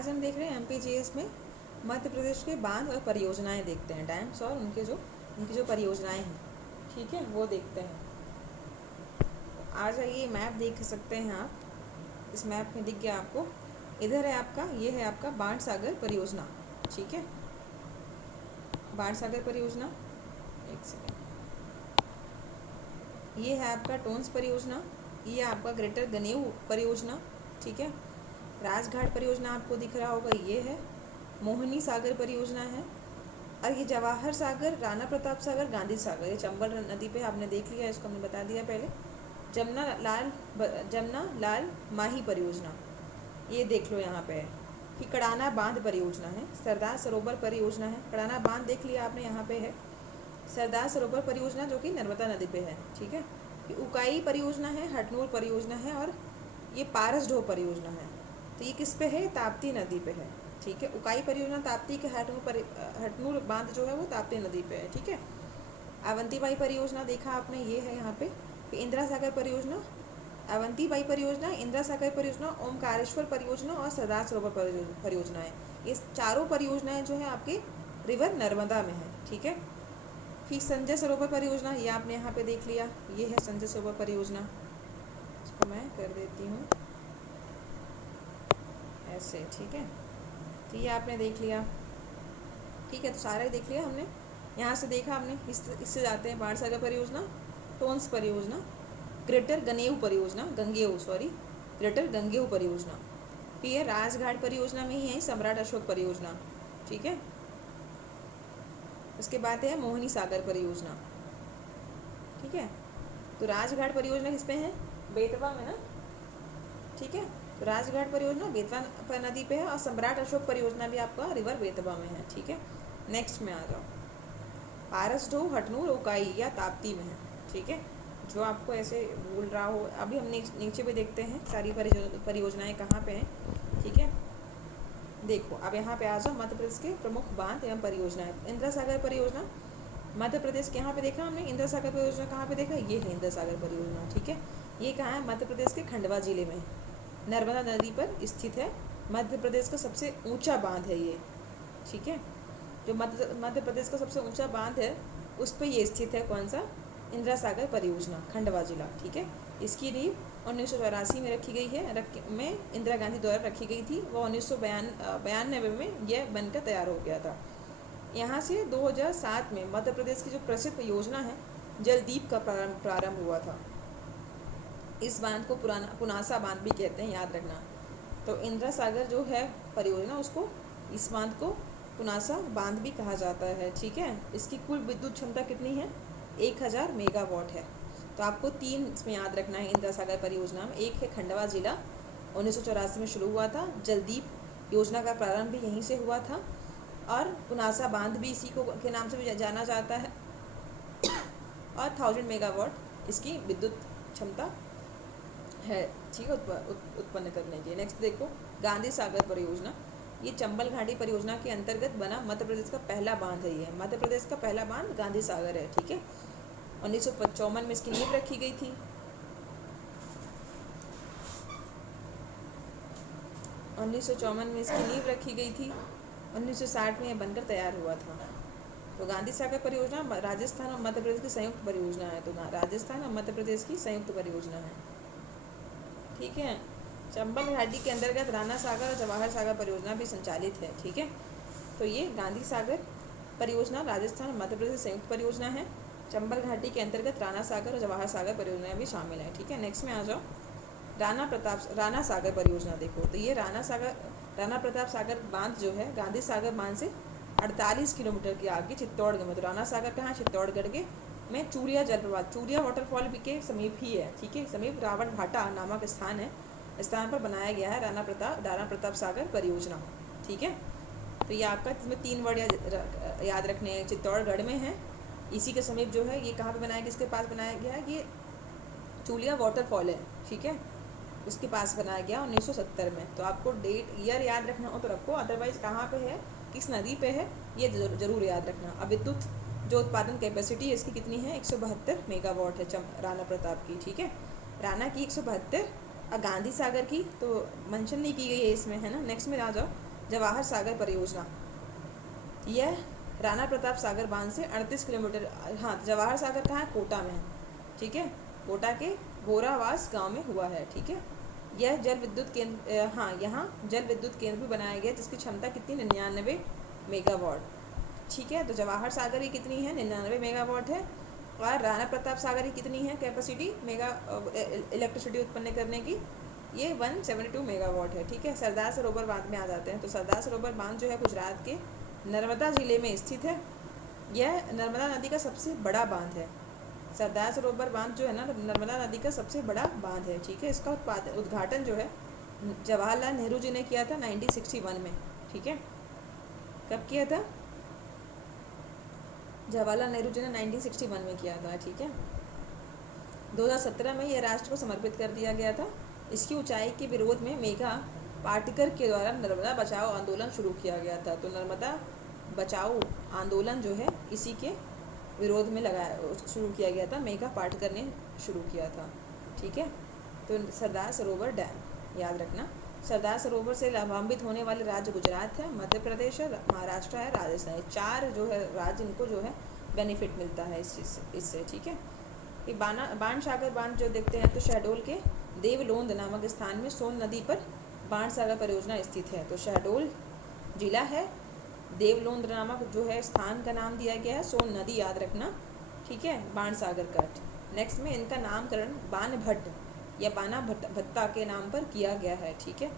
आज हम देख रहे हैं एमपीजीएस में मध्य प्रदेश के बांध और परियोजनाएं देखते हैं, डैम्स और उनकी जो परियोजनाएं हैं, ठीक है, वो देखते हैं। तो आज ये मैप देख सकते हैं आप। इस मैप में दिख गया आपको, इधर है आपका, ये है आपका बाण सागर परियोजना, ठीक है, बाण सागर परियोजना। एक सेकेंड, ये है आपका टोन्स परियोजना, ये आपका ग्रेटर गनेऊ परियोजना, ठीक है। राजघाट परियोजना आपको दिख रहा होगा, ये है मोहिनी सागर परियोजना है। और ये जवाहर सागर, राणा प्रताप सागर, गांधी सागर, ये चंबल नदी पे आपने देख लिया, इसको हमने बता दिया पहले। जमुना लाल माही परियोजना, ये देख लो यहाँ पे है कि कड़ाना बांध परियोजना है। सरदार सरोवर परियोजना है, कड़ाना बांध देख लिया आपने, यहाँ पे है सरदार सरोवर परियोजना जो कि नर्मदा नदी पे है, ठीक है। उकाई परियोजना है, हटनूर परियोजना है, और ये पारसढोह परियोजना है। तो ये किस पे है? ताप्ती नदी पे है, ठीक है। उकाई परियोजना ताप्ती के, हटनूर बांध जो है वो ताप्ती नदी पे है, ठीक है। अवंतीबाई परियोजना देखा आपने, ये है यहाँ पे। इंदिरा सागर परियोजना, अवंतीबाई परियोजना, इंदिरा सागर परियोजना, ओमकारेश्वर परियोजना और सरदार सरोवर परियोजना है। ये चारों परियोजनाएं जो है आपके रिवर नर्मदा में है, ठीक है। फिर संजय सरोवर परियोजना, ये आपने यहाँ पे देख लिया, ये है संजय सरोवर परियोजना। इसको मैं कर देती हूँ ऐसे, ठीक है। तो ये आपने देख लिया, ठीक है। तो सारा ही देख लिया हमने, यहाँ से देखा हमने। इससे जाते हैं बाण सागर परियोजना, टोन्स परियोजना, ग्रेटर गनेऊ परियोजना, ग्रेटर गंगेऊ परियोजना। फिर ये राजघाट परियोजना में ही है सम्राट अशोक परियोजना, ठीक है। उसके बाद है मोहिनी सागर परियोजना, ठीक है। तो राजघाट परियोजना किस पे है? बेतवा में ना, ठीक है। तो राजघाट परियोजना बेतवा नदी पे है, और सम्राट अशोक परियोजना भी आपका रिवर बेतवा में है, ठीक है। नेक्स्ट में आ जाओ, पारसढोह, हटनूर, उकाई या ताप्ती में है, ठीक है। जो आपको ऐसे बोल रहा हो, अभी हम नीचे भी देखते हैं सारी परियोजनाएं कहाँ पे हैं, ठीक है। देखो अब यहाँ पे आ जाओ, मध्य प्रदेश के प्रमुख बांध एवं परियोजनाएं। इंदिरा सागर परियोजना मध्य प्रदेश के, यहाँ पे देखा हमने इंदिरा सागर परियोजना कहाँ पे देखा, ये है इंदिरा सागर परियोजना, ठीक है। ये कहाँ है? मध्य प्रदेश के खंडवा जिले में, नर्मदा नदी पर स्थित है। मध्य प्रदेश का सबसे ऊंचा बांध है ये, ठीक है। जो मध्य प्रदेश का सबसे ऊंचा बांध है उस पर ये स्थित है। कौन सा? इंदिरा सागर परियोजना, खंडवा जिला, ठीक है। इसकी नींव 1984 में रखी गई है, में इंदिरा गांधी द्वारा रखी गई थी। वो 1992 में यह बनकर तैयार हो गया था। यहाँ से 2007 में मध्य प्रदेश की जो प्रसिद्ध योजना है जलदीप का प्रारंभ हुआ था। इस बांध को पुनासा बांध भी कहते हैं, याद रखना। तो इंदिरा सागर जो है परियोजना, उसको, इस बांध को पुनासा बांध भी कहा जाता है, ठीक है। इसकी कुल विद्युत क्षमता कितनी है? 1000 मेगावाट है। तो आपको 3 इसमें याद रखना है इंदिरा सागर परियोजना में। एक है खंडवा जिला, 1984 में शुरू हुआ था। जलदीप योजना का प्रारंभ भी यहीं से हुआ था, और पुनासा बांध भी इसी को के नाम से भी जाना जाता है। और 1000 मेगावाट इसकी विद्युत क्षमता है, ठीक है, उत्पन्न करने की। नेक्स्ट देखो, गांधी सागर परियोजना। ये चंबल घाटी परियोजना के अंतर्गत बना मध्य प्रदेश का पहला बांध है। ये मध्य प्रदेश का पहला बांध गांधी सागर है, ठीक है। 1954 में इसकी नींव रखी गई थी। 1954 में इसकी नींव रखी गई थी। 1960 में यह बनकर तैयार हुआ था। तो गांधी सागर परियोजना राजस्थान और मध्य प्रदेश की संयुक्त परियोजना है। तो राजस्थान और मध्य प्रदेश की संयुक्त परियोजना है, ठीक है। चंबल घाटी के अंतर्गत राणा सागर और जवाहर सागर परियोजना भी संचालित है, ठीक है। तो ये गांधी सागर परियोजना राजस्थान और मध्य प्रदेश संयुक्त परियोजना है। चंबल घाटी के अंतर्गत राणा सागर और जवाहर सागर परियोजना भी शामिल है, ठीक है। नेक्स्ट में आ जाओ, राणा सागर परियोजना देखो। तो ये राणा प्रताप सागर बांध जो है गांधी सागर बांध से 48 किलोमीटर के आगे चित्तौड़गढ़ में। तो राणा सागर कहाँ? चित्तौड़गढ़ के में चूरिया जलप्रपात, चूरिया वाटरफॉल के समीप ही है, ठीक है। समीप रावण भाटा नामक स्थान है, स्थान पर बनाया गया है राणा प्रताप सागर परियोजना, ठीक है। तो ये आपका इसमें 3 वर्ड याद रखने हैं। चित्तौड़गढ़ में है, इसी के समीप जो है, ये कहाँ पे बनाया, किसके पास बनाया गया है? ये चूलिया वाटरफॉल है, ठीक है, उसके पास बनाया गया 1970 में। तो आपको डेट ईयर याद रखना हो तो रखो, अदरवाइज कहाँ पे है, किस नदी पे है, ये जरूर याद रखना। अब विद्युत जो उत्पादन कैपेसिटी है इसकी कितनी है? 172 मेगावाट है राणा प्रताप की, ठीक है। राणा की 172, और गांधी सागर की तो मेंशन नहीं की गई है इसमें, है ना। नेक्स्ट में आ जाओ, जवाहर सागर परियोजना, यह राणा प्रताप सागर बांध से 38 किलोमीटर, हाँ जवाहर सागर कहाँ है, कोटा में है, ठीक है, कोटा के बोरावास गांव में हुआ है, ठीक है। यह जल विद्युत केंद्र, हाँ यहाँ जल विद्युत केंद्र भी बनाया गया जिसकी क्षमता कितनी, 99 मेगावाट, ठीक है। तो जवाहर सागर की कितनी है, 99 मेगावाट है, और राणा प्रताप सागर की कितनी है कैपेसिटी मेगा इलेक्ट्रिसिटी उत्पन्न करने की, ये 172 मेगावाट है, ठीक है। सरदार सरोवर बांध में आ जाते हैं। तो सरदार सरोवर बांध जो है गुजरात के नर्मदा जिले में स्थित है। यह नर्मदा नदी का सबसे बड़ा बांध है। सरदार सरोवर बांध जो है ना, नर्मदा नदी का सबसे बड़ा बांध है, ठीक है। इसका उद्घाटन जो है जवाहरलाल नेहरू जी ने किया था 1961 में, ठीक है। कब किया था, जवाहरलाल नेहरू जी ने 1961 में किया था, ठीक है। 2017 में यह राष्ट्र को समर्पित कर दिया गया था। इसकी ऊंचाई के विरोध में मेघा पाटकर के द्वारा नर्मदा बचाओ आंदोलन शुरू किया गया था। तो नर्मदा बचाओ आंदोलन जो है इसी के विरोध में शुरू किया गया था, मेघा पाटकर ने शुरू किया था, ठीक है। तो सरदार सरोवर डैम याद रखना। सरदार सरोवर से लाभान्वित होने वाले राज्य गुजरात है, मध्य प्रदेश है, महाराष्ट्र है, राजस्थान है। 4 जो है राज्य, इनको जो है बेनिफिट मिलता है इस चीज़ से, इससे, ठीक है। ये बाण सागर बांध जो देखते हैं, तो शहडोल के देवलोंद नामक स्थान में सोन नदी पर बाण सागर परियोजना स्थित है। तो शहडोल जिला है, देवलोंद नामक जो है स्थान का नाम दिया गया है, सोन नदी याद रखना, ठीक है, बाण सागर का। नेक्स्ट में इनका नामकरण बाण भट्ट या बाना भत्ता के नाम पर किया गया है, ठीक है।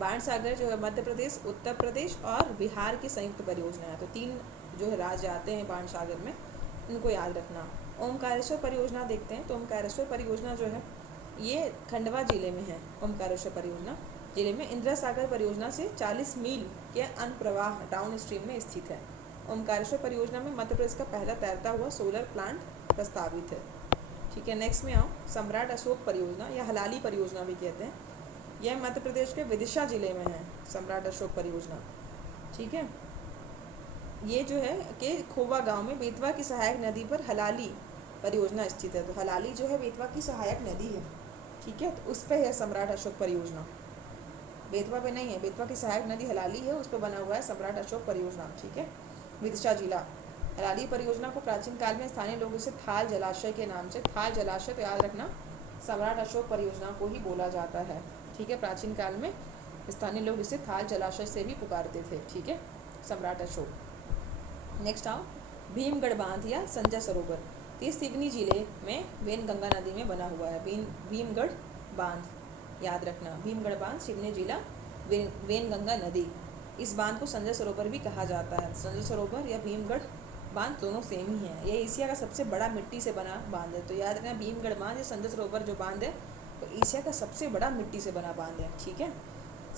बाण सागर जो है मध्य प्रदेश, उत्तर प्रदेश और बिहार की संयुक्त परियोजना है। तो 3 जो है राज्य आते हैं बाण सागर में, इनको याद रखना। ओमकारेश्वर परियोजना देखते हैं। तो ओमकारेश्वर परियोजना जो है ये खंडवा जिले में है। ओमकारेश्वर परियोजना जिले में इंदिरा सागर परियोजना से 40 मील के अनुप्रवाह डाउन स्ट्रीम में स्थित है। ओमकारेश्वर परियोजना में मध्य प्रदेश का पहला तैरता हुआ सोलर प्लांट प्रस्तावित है, ठीक है। नेक्स्ट में आओ, सम्राट अशोक परियोजना या हलाली परियोजना भी कहते हैं। यह मध्य प्रदेश के विदिशा जिले में है, सम्राट अशोक परियोजना, ठीक है। ये जो है कि खोवा गांव में बेतवा की सहायक नदी पर हलाली परियोजना स्थित है। तो हलाली जो है बेतवा की सहायक नदी है, ठीक है, तो उस पर है सम्राट अशोक परियोजना, बेतवा पे नहीं है। बेतवा की सहायक नदी हलाली है, उस पर बना हुआ है सम्राट अशोक परियोजना, ठीक है, विदिशा जिला। हलाली परियोजना को प्राचीन काल में स्थानीय लोग इसे थाल जलाशय के नाम से, थाल जलाशय तो याद रखना सम्राट अशोक परियोजना को ही बोला जाता है, ठीक है। प्राचीन काल में स्थानीय लोग इसे थाल जलाशय से भी पुकारते थे, ठीक है, सम्राट अशोक। नेक्स्ट आओ, भीमगढ़ बांध या संजय सरोवर, ये सिवनी जिले में वेनगंगा नदी में बना हुआ है। भीमगढ़ बांध याद रखना, भीमगढ़ बांध सिवनी जिला वेनगंगा नदी। इस बांध को संजय सरोवर भी कहा जाता है। संजय सरोवर या भीमगढ़ बांध दोनों सेम ही हैं। यह एशिया का सबसे बड़ा मिट्टी से बना बांध है। तो याद रखना, भीमगढ़ बांध या संजय सरोवर जो बांध है तो एशिया का सबसे बड़ा मिट्टी से बना बांध है, ठीक है।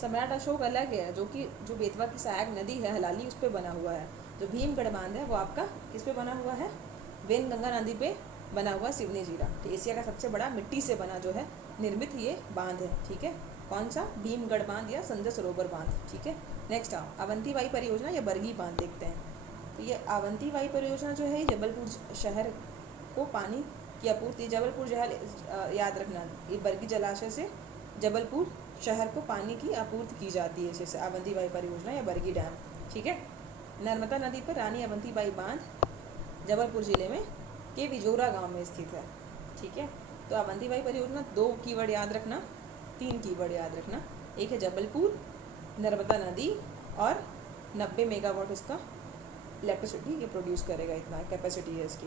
सम्राट अशोक अलग है, जो बेतवा की सहायक नदी है हलाली, उस पर बना हुआ है। जो भीमगढ़ बांध है वो आपका किस पे बना हुआ है, वेनगंगा नदी पे बना हुआ सिवनी जिला। तो एशिया का सबसे बड़ा मिट्टी से बना जो है निर्मित ये बांध है, ठीक है। कौन सा, भीमगढ़ बांध या संजय सरोवर बांध, ठीक है। नेक्स्ट आओ, अवंतीबाई परियोजना या बरगी बांध देखते हैं। तो ये अवंतीबाई परियोजना जो है जबलपुर शहर को पानी की आपूर्ति, जबलपुर शहर याद रखना, ये बरगी जलाशय से जबलपुर शहर को पानी की आपूर्ति की जाती है, जैसे अवंतीबाई परियोजना या बरगी डैम, ठीक है। नर्मदा नदी पर रानी अवंतीबाई बांध जबलपुर जिले में के विजोरा गांव में स्थित है, ठीक है। तो अवंतीबाई परियोजना 2 कीवर्ड याद रखना, 3 कीवर्ड याद रखना, एक है जबलपुर, नर्मदा नदी, और 90 मेगावाट इसका इलेक्ट्रिसिटी ये प्रोड्यूस करेगा, इतना कैपेसिटी है इसकी।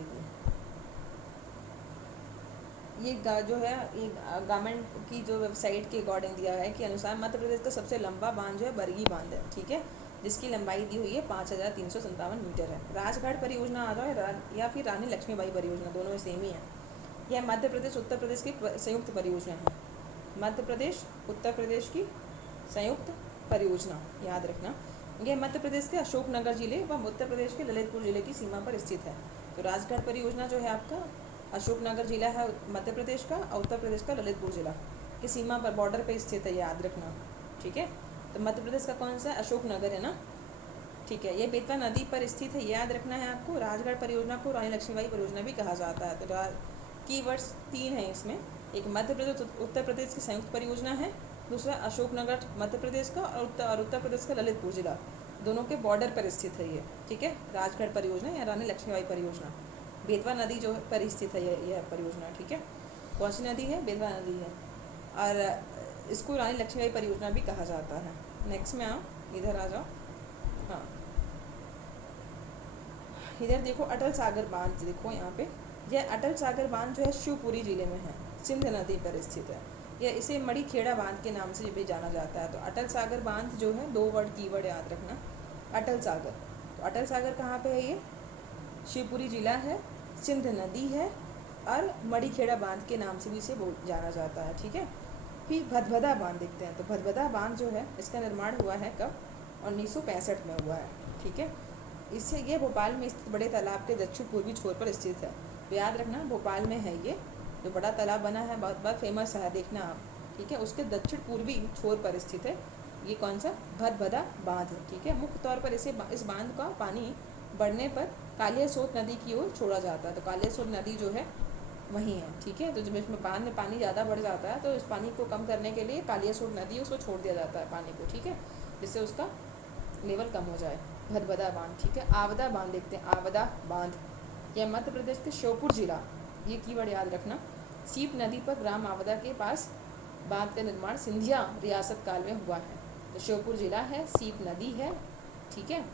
ये जो है ये गवर्नमेंट की जो वेबसाइट के अकॉर्डिंग दिया है कि अनुसार मध्य प्रदेश का सबसे लंबा बांध जो है बरगी बांध है, ठीक है, जिसकी लंबाई दी हुई है 5357 मीटर है। राजघाट परियोजना आ जाए या फिर रानी लक्ष्मीबाई परियोजना, दोनों सेम ही है। यह मध्य प्रदेश उत्तर प्रदेश की संयुक्त परियोजना है। मध्य प्रदेश उत्तर प्रदेश की संयुक्त परियोजना याद रखना। यह मध्य प्रदेश के अशोकनगर जिले व उत्तर प्रदेश के ललितपुर जिले की सीमा पर स्थित है। तो राजघाट परियोजना जो है आपका अशोकनगर जिला है मध्य प्रदेश का, और उत्तर प्रदेश का ललितपुर जिला की सीमा पर, बॉर्डर पे स्थित है, याद रखना, ठीक है। तो मध्य प्रदेश का कौन सा, अशोकनगर है ना, ठीक है। ये बेतवा नदी पर स्थित है, याद रखना है आपको। राजघाट परियोजना को रानी लक्ष्मीबाई परियोजना भी कहा जाता है। तो कीवर्ड्स 3 हैं इसमें, एक मध्य प्रदेश उत्तर प्रदेश की संयुक्त परियोजना है, दूसरा अशोकनगर मध्य प्रदेश का, और उत्तर प्रदेश का ललितपुर जिला, दोनों के बॉर्डर पर स्थित है ये, ठीक है। राजगढ़ परियोजना या रानी लक्ष्मीबाई परियोजना, बेतवा नदी जो पर स्थित है यह परियोजना, ठीक है। कौन सी नदी है? बेतवा नदी है, और इसको रानी लक्ष्मीबाई परियोजना भी कहा जाता है। नेक्स्ट में आओ, इधर आ जाओ। हाँ, इधर देखो अटल सागर बांध, देखो यहाँ पे, यह अटल सागर बांध जो है शिवपुरी जिले में है, सिंध नदी पर स्थित है। यह इसे मड़ी खेड़ा बांध के नाम से भी जाना जाता है। तो अटल सागर बांध जो है, 2 वर्ड कीवर्ड याद रखना, अटल सागर। तो अटल सागर कहाँ पे है? ये शिवपुरी जिला है, सिंध नदी है, और मड़ी खेड़ा बांध के नाम से भी इसे जाना जाता है, ठीक है। फिर भदभदा बांध देखते हैं। तो भदभदा बांध जो है, इसका निर्माण हुआ है कब? 1965 में हुआ है, ठीक है। इससे ये भोपाल में स्थित बड़े तालाब के दक्षिण पूर्वी छोर पर स्थित है। तो याद रखना, भोपाल में है ये जो बड़ा तालाब बना है, बहुत फेमस है, देखना आप, ठीक है। उसके दक्षिण पूर्वी छोर पर स्थित है ये कौन सा? भदभदा बांध, ठीक है। मुख्य तौर पर इस बांध का पानी बढ़ने पर कालियासोत नदी की ओर छोड़ा जाता है। तो कालियासोत नदी जो है वहीं है, ठीक है। तो जब इसमें बांध में पानी ज़्यादा बढ़ जाता है तो इस पानी को कम करने के लिए कालियासोत नदी उसको छोड़ दिया जाता है पानी को, ठीक है, जिससे उसका लेवल कम हो जाए। भदभदा बांध, ठीक है। आवदा बांध देखते हैं। आवदा बांध, यह मध्य प्रदेश के श्योपुर जिला, ये कीवर्ड याद रखना, सीप नदी पर ग्राम आवदा के पास बांध का निर्माण सिंधिया रियासत काल में हुआ है। तो श्योपुर जिला है, सीप नदी है, ठीक है,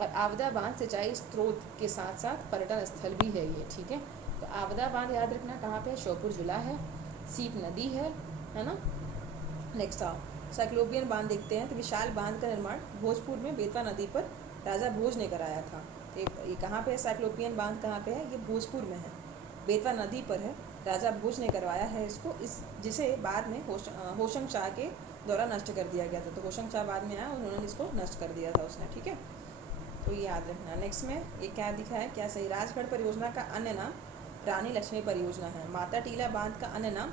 और आवदा बांध सिंचाई स्रोत के साथ साथ पर्यटन स्थल भी है ये, ठीक है। तो आवदा बांध याद रखना कहाँ पे है? श्योपुर जिला है, सीप नदी है ना। नेक्स्ट आओ, साइक्लोपियन बांध देखते हैं। तो विशाल बांध का निर्माण भोजपुर में बेतवा नदी पर राजा भोज ने कराया था। तो ये कहाँ पे है? साइक्लोपियन बांध कहाँ पे है? ये भोजपुर में है, बेतवा नदी पर है, राजा भोज ने करवाया है इसको, जिसे बाद में होशंग शाह के द्वारा नष्ट कर दिया गया था। तो होशंग शाह बाद में आया, उन्होंने इसको नष्ट कर दिया था उसने, ठीक है। तो ये याद रखना। नेक्स्ट में ये क्या दिखा है, क्या सही? राजगढ़ परियोजना का अन्य नाम रानी लक्ष्मी परियोजना है। माता टीला बांध का अन्य नाम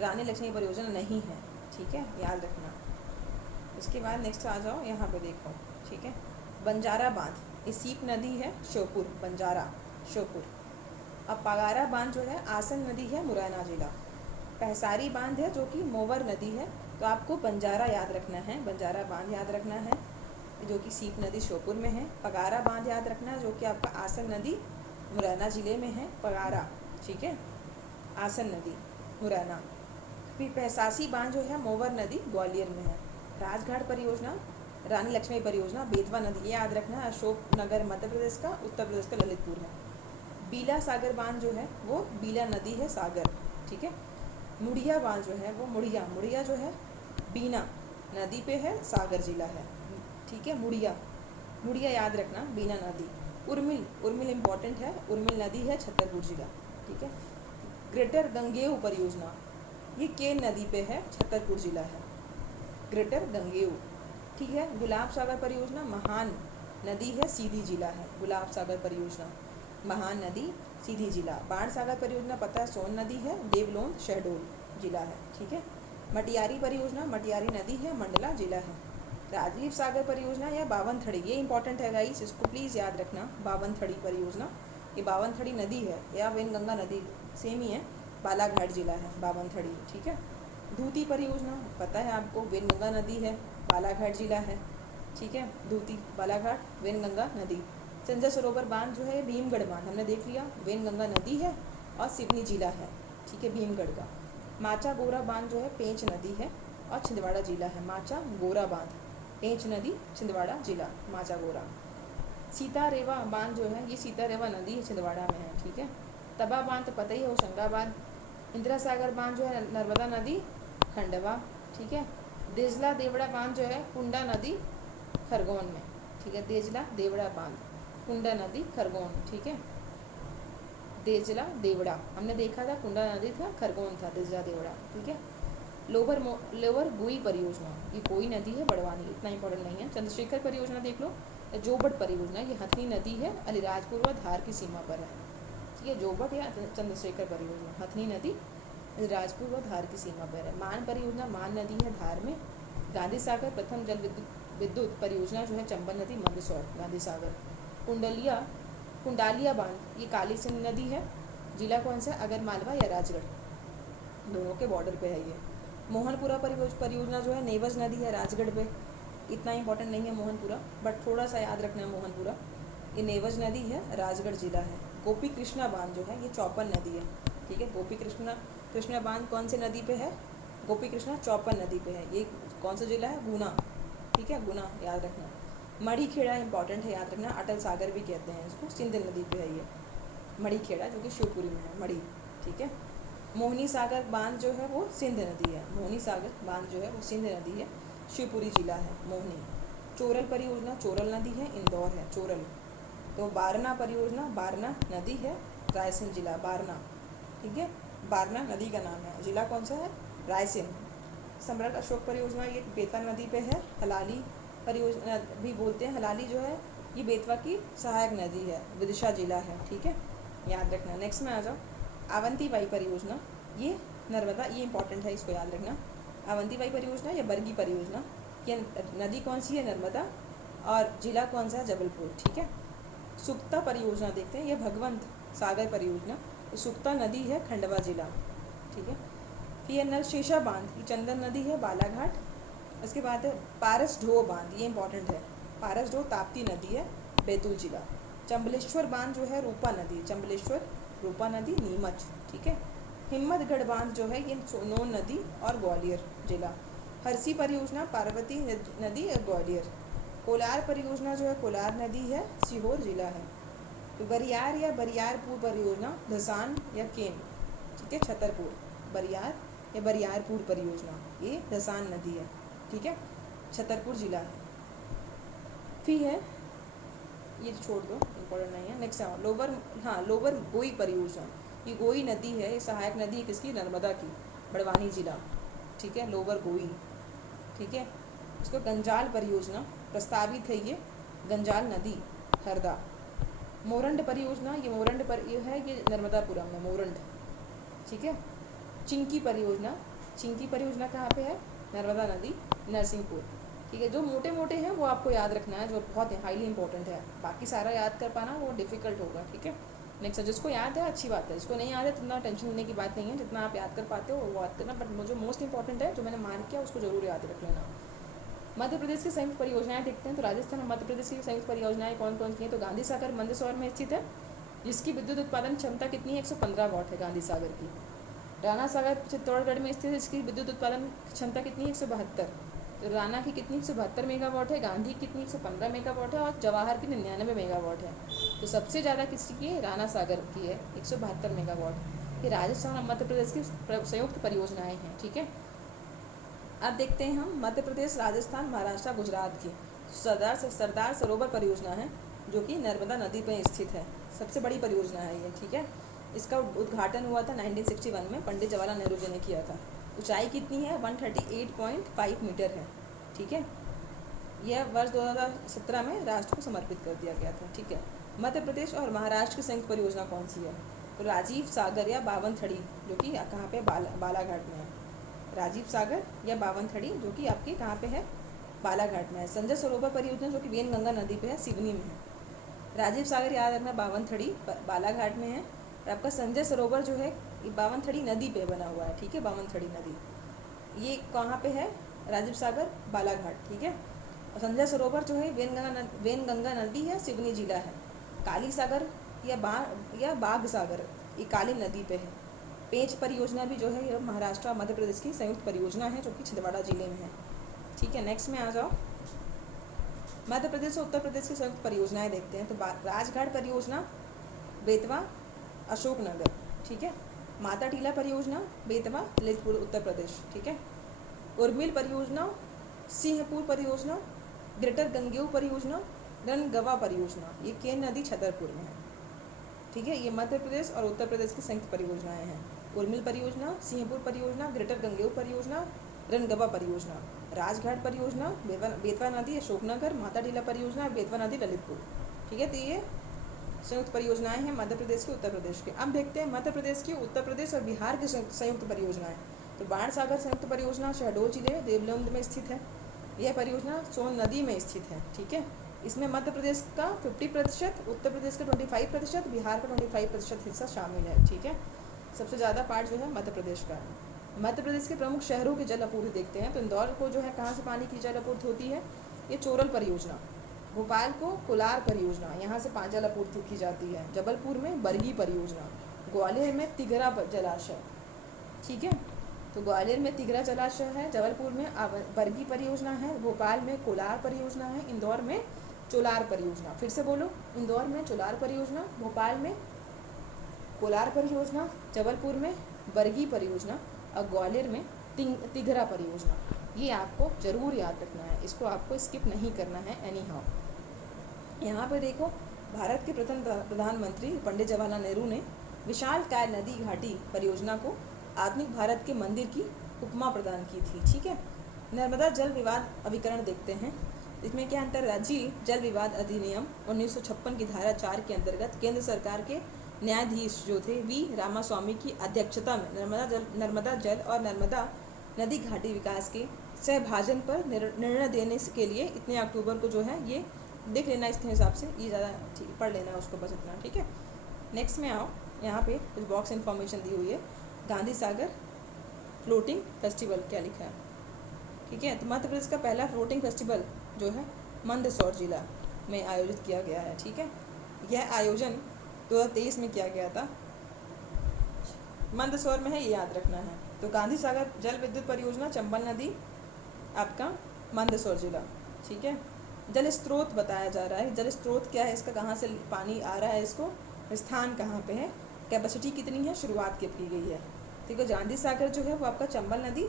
रानी लक्ष्मी परियोजना नहीं है, ठीक है, याद रखना। इसके बाद नेक्स्ट आ जाओ, यहाँ पे देखो, ठीक है। बंजारा बांध, ये सीप नदी है, श्योपुर, बंजारा श्योपुर। अब पगारा बांध जो है, आसन नदी है, मुरैना जिला। पहसारी बांध है जो कि मोवर नदी है। तो आपको बंजारा याद रखना है, बंजारा बांध याद रखना है जो कि सीप नदी श्योपुर में है। पगारा बांध याद रखना है जो कि आपका आसन नदी मुरैना ज़िले में है, पगारा, ठीक है, आसन नदी मुरैना। फिर पहसासी बांध जो है, मोवर नदी ग्वालियर में है। राजघाट परियोजना, रानी लक्ष्मी परियोजना, बेतवा नदी, ये याद रखना है, अशोकनगर मध्य प्रदेश का, उत्तर प्रदेश का ललितपुर है। बीला सागर बांध जो है वो बीला नदी है, सागर, ठीक है। मुड़िया बांध जो है वो मुड़िया जो है बीना नदी पे है, सागर जिला है, ठीक है। मुड़िया याद रखना, बीना नदी। उर्मिल इम्पॉर्टेंट है, उर्मिल नदी है, छतरपुर जिला, ठीक है। ग्रेटर गंगेय परियोजना, ये केन नदी पे है, छतरपुर जिला है, ग्रेटर गंगेय, ठीक है। गुलाब सागर परियोजना महान नदी है, सीधी जिला है, गुलाब सागर परियोजना महान नदी, सीधी जिला। बाढ़ सागर परियोजना पता है, सोन नदी है, देवलोन शहडोल जिला है, ठीक है। मटियारी परियोजना, मटियारी नदी है, मंडला जिला है। राजलीव सागर परियोजना या बावनथड़ी, ये इंपॉर्टेंट है गाइस, इसको प्लीज़ याद रखना। बावनथड़ी परियोजना, ये बावनथड़ी नदी है या वेनगंगा नदी, सेम ही है, बालाघाट जिला है बावनथड़ी, ठीक है। धूती परियोजना पता है आपको, वेनगंगा नदी है, बालाघाट जिला है, ठीक है। धूती, बालाघाट, वेनगंगा नदी। संजय सरोवर बांध जो है, भीमगढ़ बांध हमने देख लिया, वेनगंगा नदी है और सिवनी जिला है, ठीक है, भीमगढ़ का। माचा गोरा बांध जो है, पेंच नदी है और छिंदवाड़ा जिला है। माचा गोरा बांध, पेंच नदी, छिंदवाड़ा जिला, माचा गोरा। सीतारेवा बांध जो है, ये सीतारेवा नदी है, छिंदवाड़ा में है, ठीक है। तबा बांध तो पता ही है, होशंगाबाद। इंदिरा सागर बांध जो है, नर्मदा नदी, खंडवा, ठीक है। देजला देवड़ा बांध जो है, कुंडा नदी, खरगोन में, ठीक है। देजला देवड़ा बांध, कुंडा नदी, खरगोन, ठीक है। देजला देवड़ा हमने देखा था, कुंडा नदी था, खरगोन था, देजला देवड़ा, ठीक है। लोअर गुई परियोजना, ये कोई नदी है, बड़वानी, इतना इंपॉर्टेंट नहीं है। चंद्रशेखर परियोजना देख लो, जोबट परियोजना, ये हथनी नदी है, अलीराजपुर व धार की सीमा पर है, ठीक है। जोबट या चंद्रशेखर परियोजना, हथनी नदी, अलीराजपुर व धार की सीमा पर है। मान परियोजना, मान नदी है, धार में। गांधी सागर प्रथम जल विद्युत परियोजना जो है, चंबल नदी, मंदसौर, गांधी सागर। कुंडालिया बांध, ये काली सिंध नदी है, जिला कौन सा? अगर मालवा या राजगढ़, दोनों के बॉर्डर पे है ये। मोहनपुरा परियोजना जो है नेवज नदी है राजगढ़ पे, इतना इंपॉर्टेंट नहीं है मोहनपुरा, बट थोड़ा सा याद रखना है मोहनपुरा। ये नेवज नदी है, राजगढ़ जिला है। गोपी कृष्णा बांध जो है ये चौपन नदी है, ठीक है। गोपी कृष्णा बांध कौन से नदी पे है? गोपी कृष्णा चौपन नदी पे है। ये कौन सा जिला है? गुना, ठीक है, गुना याद रखना। मड़ीखेड़ा इंपॉर्टेंट है, याद रखना। अटल सागर भी कहते हैं इसको, सिंध नदी पे है ये मड़ीखेड़ा, जो कि शिवपुरी में है, मड़ी, ठीक है। मोहनी सागर बांध जो है वो सिंध नदी है, मोहनी सागर बांध जो है वो सिंध नदी है, शिवपुरी जिला है मोहनी। चोरल परियोजना चोरल नदी है, इंदौर है चोरल। तो बारना परियोजना बारना नदी है, रायसेन जिला बारना, ठीक है। बारना नदी का नाम है, जिला कौन सा है? रायसेन। सम्राट अशोक परियोजना ये बेतवा नदी पे है, हलाली परियोजना भी बोलते हैं। हलाली जो है ये बेतवा की सहायक नदी है, विदिशा जिला है, ठीक है, याद रखना। नेक्स्ट में आ जाओ, अवंतीबाई परियोजना ये नर्मदा, ये इंपॉर्टेंट है, इसको याद रखना। अवंतीबाई परियोजना या बरगी परियोजना, ये नदी कौन सी है? नर्मदा, और जिला कौन सा है? जबलपुर, ठीक है। सुक्ता परियोजना देखते हैं, ये भगवंत सागर परियोजना, सुक्ता नदी है, खंडवा जिला, ठीक है। फिर ये नलशेषा बांध, ये चंदन नदी है, बालाघाट। इसके बाद है पारस ढो बांध, ये इंपॉर्टेंट है, पारस ढो ताप्ती नदी है, बैतूल जिला। चंबलेश्वर बांध जो है रूपा नदी, चंबलेश्वर रूपा नदी, नीमच, ठीक है। हिम्मतगढ़ बांध जो है ये सोनोन नदी और ग्वालियर जिला। हरसी परियोजना पार्वती नदी और ग्वालियर। कोलार परियोजना जो है कोलार नदी है, सीहोर जिला है। बरियार या बरियारपुर परियोजना धसान या केन, ठीक है, छतरपुर। बरियार या बरियारपुर परियोजना ये धसान नदी है, ठीक है, छतरपुर जिला है। फिर है ये छोड़ दो, इम्पोर्टेंट नहीं है। नेक्स्ट आओ लोअर गोई परियोजना, ये गोई नदी है, ये सहायक नदी है किसकी? नर्मदा की, बड़वानी जिला, ठीक है, लोअर गोई, ठीक है। इसको गंजाल परियोजना प्रस्तावित है, ये गंजाल नदी, हरदा। मोरंड परियोजना ये मोरंड पर ये है, ये नर्मदापुरम में मोरंड, ठीक है। चिंकी परियोजना कहाँ पे है? नर्मदा नदी, नरसिंहपुर, ठीक है। जो मोटे मोटे हैं वो आपको याद रखना है, जो बहुत हाईली इंपॉर्टेंट है, बाकी सारा याद कर पाना वो डिफिकल्ट होगा, ठीक है। नेक्स्ट, जिसको याद है अच्छी बात है, जिसको नहीं याद है इतना टेंशन लेने की बात नहीं है, जितना आप याद कर पाते हो वो याद करना, बट जो मोस्ट इंपॉर्टेंट है जो मैंने मार्क किया उसको जरूर याद रख लेना। मध्य प्रदेश की संयुक्त परियोजनाएं देखते हैं, तो राजस्थान और मध्य प्रदेश की संयुक्त परियोजनाएं कौन कौन सी हैं? तो गांधी सागर मंदसौर में स्थित है, जिसकी विद्युत उत्पादन क्षमता कितनी है? 115 वाट है गांधी सागर की। राणा सागर चित्तौड़गढ़ में स्थित है, इसकी विद्युत उत्पादन क्षमता कितनी है? 172। तो राणा की कितनी? 172 मेगावाट है, गांधी की कितनी? 115 मेगावाट है, और जवाहर की 99 मेगावाट है। तो सबसे ज़्यादा किसकी है? राणा सागर की है, 172 मेगावाट। ये राजस्थान और मध्य प्रदेश की संयुक्त परियोजनाएं हैं, ठीक है। अब देखते हैं हम मध्य प्रदेश, राजस्थान, महाराष्ट्र, गुजरात की सरदार सरोवर परियोजना है, जो कि नर्मदा नदी पर स्थित है, सबसे बड़ी परियोजना है ये, ठीक है। इसका उद्घाटन हुआ था 1961 में, पंडित जवाहरलाल नेहरू जी ने किया था। ऊंचाई कितनी है? 138.5 मीटर है, ठीक है। यह वर्ष 2017 में राष्ट्र को समर्पित कर दिया गया था, ठीक है। मध्य प्रदेश और महाराष्ट्र की संयुक्त परियोजना कौन सी है? तो राजीव सागर या बावनथड़ी, जो कि कहाँ पे? बालाघाट में है। राजीव सागर या बावनथड़ी, जो कि आपके कहाँ पे है? बालाघाट में है। संजय सरोवर परियोजना, जो कि वेनगंगा नदी पे है, सिवनी में है। राजीव सागर याद रखना, बावनथड़ी बालाघाट में है। और आपका संजय सरोवर जो है ये बावनथड़ी नदी पे बना हुआ है, ठीक है, बावनथड़ी नदी, ये कहाँ पे है? राजीव सागर, बालाघाट, ठीक है। और संजय सरोवर जो है वेनगंगा नदी है, सिवनी जिला है। काली सागर या बाघ सागर, ये काली नदी पे है। पेंच परियोजना भी जो है ये महाराष्ट्र और मध्य प्रदेश की संयुक्त परियोजना है, जो कि छिंदवाड़ा जिले में है, ठीक है। नेक्स्ट में आ जाओ, मध्य प्रदेश और उत्तर प्रदेश की संयुक्त परियोजनाएं देखते हैं। तो राजघाट परियोजना बेतवा, अशोकनगर, ठीक है। माता टीला परियोजना बेतवा, ललितपुर, उत्तर प्रदेश, ठीक है। उर्मिल परियोजना, सिंहपुर परियोजना, ग्रेटर गंगेऊ परियोजना, रनगवा परियोजना, ये केन नदी, छतरपुर में है, ठीक है। ये मध्य प्रदेश और उत्तर प्रदेश की संयुक्त परियोजनाएं हैं। उर्मिल परियोजना, सिंहपुर परियोजना, ग्रेटर गंगेऊ परियोजना, रनगवा परियोजना। राजघाट परियोजना बेतवा नदी, अशोकनगर। माता टीला परियोजना बेतवा नदी, ललितपुर, ठीक है। तो ये संयुक्त परियोजनाएं हैं मध्य प्रदेश की, उत्तर प्रदेश के। अब देखते हैं मध्य प्रदेश की, उत्तर प्रदेश और बिहार की संयुक्त परियोजनाएं। तो बाढ़ सागर संयुक्त परियोजना शहडोल जिले देवबंद में स्थित है। यह परियोजना सोन नदी में स्थित है, ठीक है। इसमें मध्य प्रदेश का 50%, उत्तर प्रदेश का 25%, बिहार का 25% हिस्सा शामिल है, ठीक है। सबसे ज़्यादा पार्ट जो है मध्य प्रदेश का है। मध्य प्रदेश के प्रमुख शहरों की जल आपूर्ति देखते हैं। तो इंदौर को जो है कहाँ से पानी की जल आपूर्ति होती है, ये चोरल परियोजना। भोपाल को कोलार परियोजना, यहाँ से जल आपूर्ति की जाती है। जबलपुर में बरगी परियोजना, ग्वालियर में तिघरा जलाशय, ठीक है। तो ग्वालियर में तिघरा जलाशय है, जबलपुर में बरगी परियोजना है, भोपाल में कोलार परियोजना है, इंदौर में चोलार परियोजना। फिर से बोलो, इंदौर में चोलार परियोजना, भोपाल में कोलार परियोजना, जबलपुर में बरगी परियोजना और ग्वालियर में तिघरा परियोजना। ये आपको ज़रूर याद रखना है, इसको आपको स्किप नहीं करना है एनी हाउ। यहाँ पर देखो, भारत के प्रथम प्रधानमंत्री पंडित जवाहरलाल नेहरू ने विशालकाय नदी घाटी परियोजना को आधुनिक भारत के मंदिर की उपमा प्रदान की थी, ठीक है। नर्मदा जल विवाद अभिकरण देखते हैं। इसमें क्या अंतर, राज्य जल विवाद अधिनियम 1956 की धारा 4 के अंतर्गत केंद्र सरकार के न्यायाधीश जो थे वी रामास्वामी की अध्यक्षता में नर्मदा जल और नर्मदा नदी घाटी विकास के सहभाजन पर निर्णय देने के लिए इतने अक्टूबर को जो है ये देख लेना, इसके हिसाब से ये ज़्यादा पढ़ लेना उसको बस इतना, ठीक है। नेक्स्ट में आओ, यहाँ पे कुछ बॉक्स इन्फॉर्मेशन दी हुई है। गांधी सागर फ्लोटिंग फेस्टिवल क्या लिखा है, ठीक है। तो मध्य प्रदेश का पहला फ्लोटिंग फेस्टिवल जो है मंदसौर जिला में आयोजित किया गया है, ठीक है। यह आयोजन 2023 में किया गया था, मंदसौर में है, ये याद रखना है। तो गांधी सागर जल विद्युत परियोजना, चंबल नदी, आपका मंदसौर जिला, ठीक है। जल स्रोत बताया जा रहा है, जल स्रोत क्या है इसका, कहाँ से पानी आ रहा है, इसको स्थान कहाँ पे है, कैपेसिटी कितनी है, शुरुआत कब की गई है, ठीक है। गांधी सागर जो है वो आपका चंबल नदी,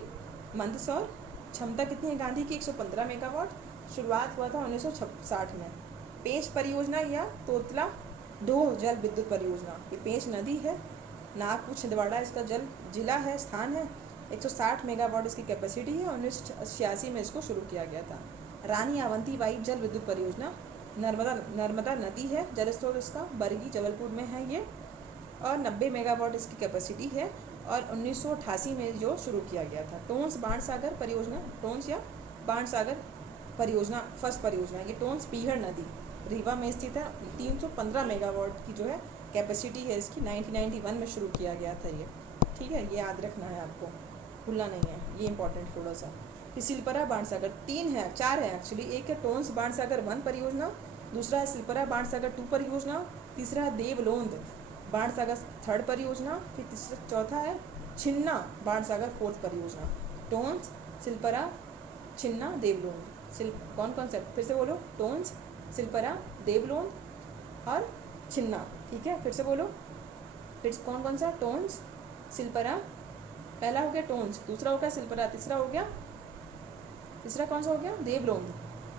मंदसौर, क्षमता कितनी है गांधी की 115 मेगावाट, शुरुआत हुआ था 1960 में। पेंच परियोजना या तोतला ढोह जल विद्युत परियोजना, ये पेंच नदी है, नागपुर छिंदवाड़ा इसका जल जिला है, स्थान है, 160 मेगावाट इसकी कैपेसिटी है, 1986 में इसको शुरू किया गया था। रानी अवंतीबाई जल विद्युत परियोजना, नर्मदा नदी है, जल स्रोत इसका बरगी जबलपुर में है ये, और 90 मेगावाट इसकी कैपेसिटी है, और 1988 में जो शुरू किया गया था। टोंस बाणसागर परियोजना, टोंस या बाणसागर परियोजना फर्स्ट परियोजना, ये टोंस पीहड़ नदी रीवा में स्थित है, 315 मेगावाट की जो है कैपेसिटी है इसकी, 1991 में शुरू किया गया था ये, ठीक है। ये याद रखना है आपको, भूलना नहीं है, ये इंपॉर्टेंट थोड़ा सा। कि सिलपरा बाणसागर 4 है एक्चुअली, एक है टोंस बाणसागर 1 परियोजना, दूसरा है सिलपरा बाणसागर 2 परियोजना, तीसरा है देवलोंद बाणसागर 3rd परियोजना, फिर चौथा है छिन्ना बाणसागर 4th परियोजना। टोंस, सिलपरा, छिन्ना, देवलोंद, कौन सा, फिर से बोलो, टोंस, सिलपरा, देवलोंद और छिन्ना, ठीक है। फिर से बोलो, फिर कौन सा, टोंस, सिलपरा, पहला हो गया टोंस, दूसरा हो गया सिलपरा, तीसरा कौन सा हो गया, देवलोंद,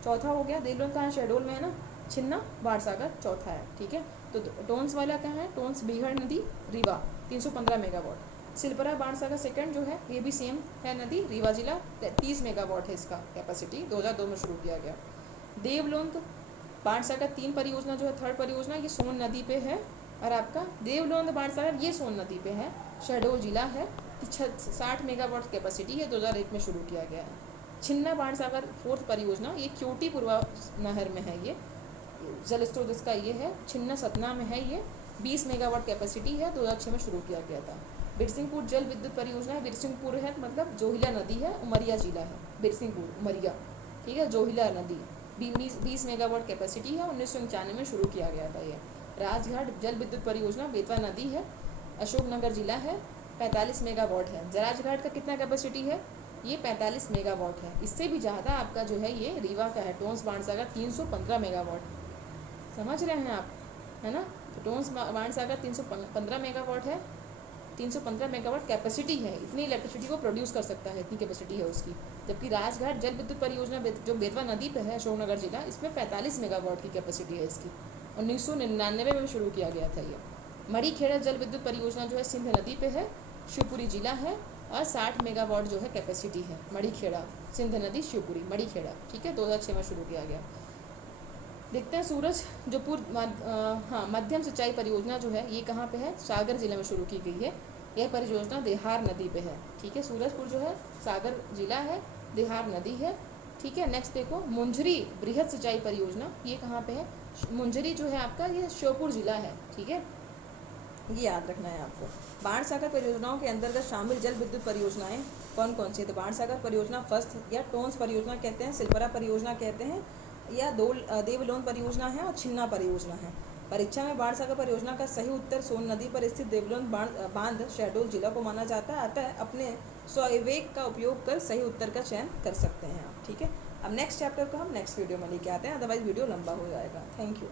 चौथा हो गया, देवलोंद कहाँ, शहडोल में है ना, छिन्ना बाणसागर चौथा है, ठीक है। तो टोंस वाला कहाँ है, टोंस बीहड़ नदी रीवा 315 मेगावाट, सिलपरा बाणसागर 2nd जो है ये भी सेम है नदी, रीवा जिला, 30 मेगावाट है इसका कैपेसिटी, 2002 में शुरू किया गया। देवलोंद बाणसागर 3 परियोजना जो है 3rd परियोजना, ये सोन नदी पे है, और आपका देवलोंद बाणसागर ये सोन नदी पे है, शहडोल जिला है, 60 मेगावाट कैपेसिटी है, 2001 में शुरू किया गया है। छिन्ना बाणसागर 4th परियोजना, ये क्योटी पूर्वा नहर में है, ये जल स्रोत इसका ये है, छिन्ना सतना में है, ये 20 मेगावाट कैपेसिटी है, 2006 में शुरू किया गया था। बिरसिंहपुर जल विद्युत परियोजना है, बिरसिंहपुर है मतलब जोहिला नदी है, उमरिया जिला है, बिरसिंहपुर उमरिया, ठीक है, जोहिला नदी 20 मेगावाट कैपेसिटी है, 1991 में शुरू किया गया था ये। राजघाट जल विद्युत परियोजना बेतवा नदी है, अशोकनगर जिला है, 45 मेगावाट है। राजघाट का कितना कैपेसिटी है, ये 45 मेगावाट है। इससे भी ज़्यादा आपका जो है ये रीवा का है, टोंस बाणसागर 315 मेगावाट, समझ रहे हैं आप, है ना। तो टोंस बाणसागर 315 मेगावाट है, 315 मेगावाट कैपेसिटी है, इतनी इलेक्ट्रिसिटी को प्रोड्यूस कर सकता है, इतनी कैपेसिटी है उसकी। जबकि राजघाट जल विद्युत परियोजना जो बेतवा नदी पे है, अशोकनगर जिला, इसमें 45 मेगावाट की कैपेसिटी है इसकी, 1999 में शुरू किया गया था ये। मड़ीखेड़ा जल विद्युत परियोजना जो है सिंध नदी पे है, शिवपुरी जिला है, और 60 मेगावाट जो है कैपेसिटी है। मड़ीखेड़ा, सिंध नदी, शिवपुरी, मड़ीखेड़ा, ठीक है, 2006 में शुरू किया गया। देखते हैं सूरज जो मध्यम सिंचाई परियोजना जो है ये कहाँ पे है, सागर जिले में शुरू की गई है। यह परियोजना देहार नदी पे है, ठीक है। सूरजपुर जो है सागर जिला है, देहार नदी है, ठीक है। नेक्स्ट देखो, मुंझरी बृहद सिंचाई परियोजना, ये कहाँ पे है, मुंझरी जो है आपका ये श्योपुर जिला है, ठीक है। ये याद रखना है आपको। बाण सागर परियोजनाओं के अंतर्गत शामिल जल विद्युत परियोजनाएं कौन कौन सी है? तो बाण सागर परियोजना फर्स्ट या टोन्स परियोजना कहते हैं, सिलपरा परियोजना कहते हैं, या देवलोन परियोजना है और छिन्ना परियोजना है। परीक्षा में बाण सागर परियोजना का सही उत्तर सोन नदी पर स्थित देवलोन बांध शहडोल जिला को माना जाता है। अतः अपने स्वविवेक का उपयोग कर सही उत्तर का चयन कर सकते हैं आप। ठीक है, अब नेक्स्ट चैप्टर को हम नेक्स्ट वीडियो में लेके आते हैं, अदरवाइज वीडियो लंबा हो जाएगा। Thank you.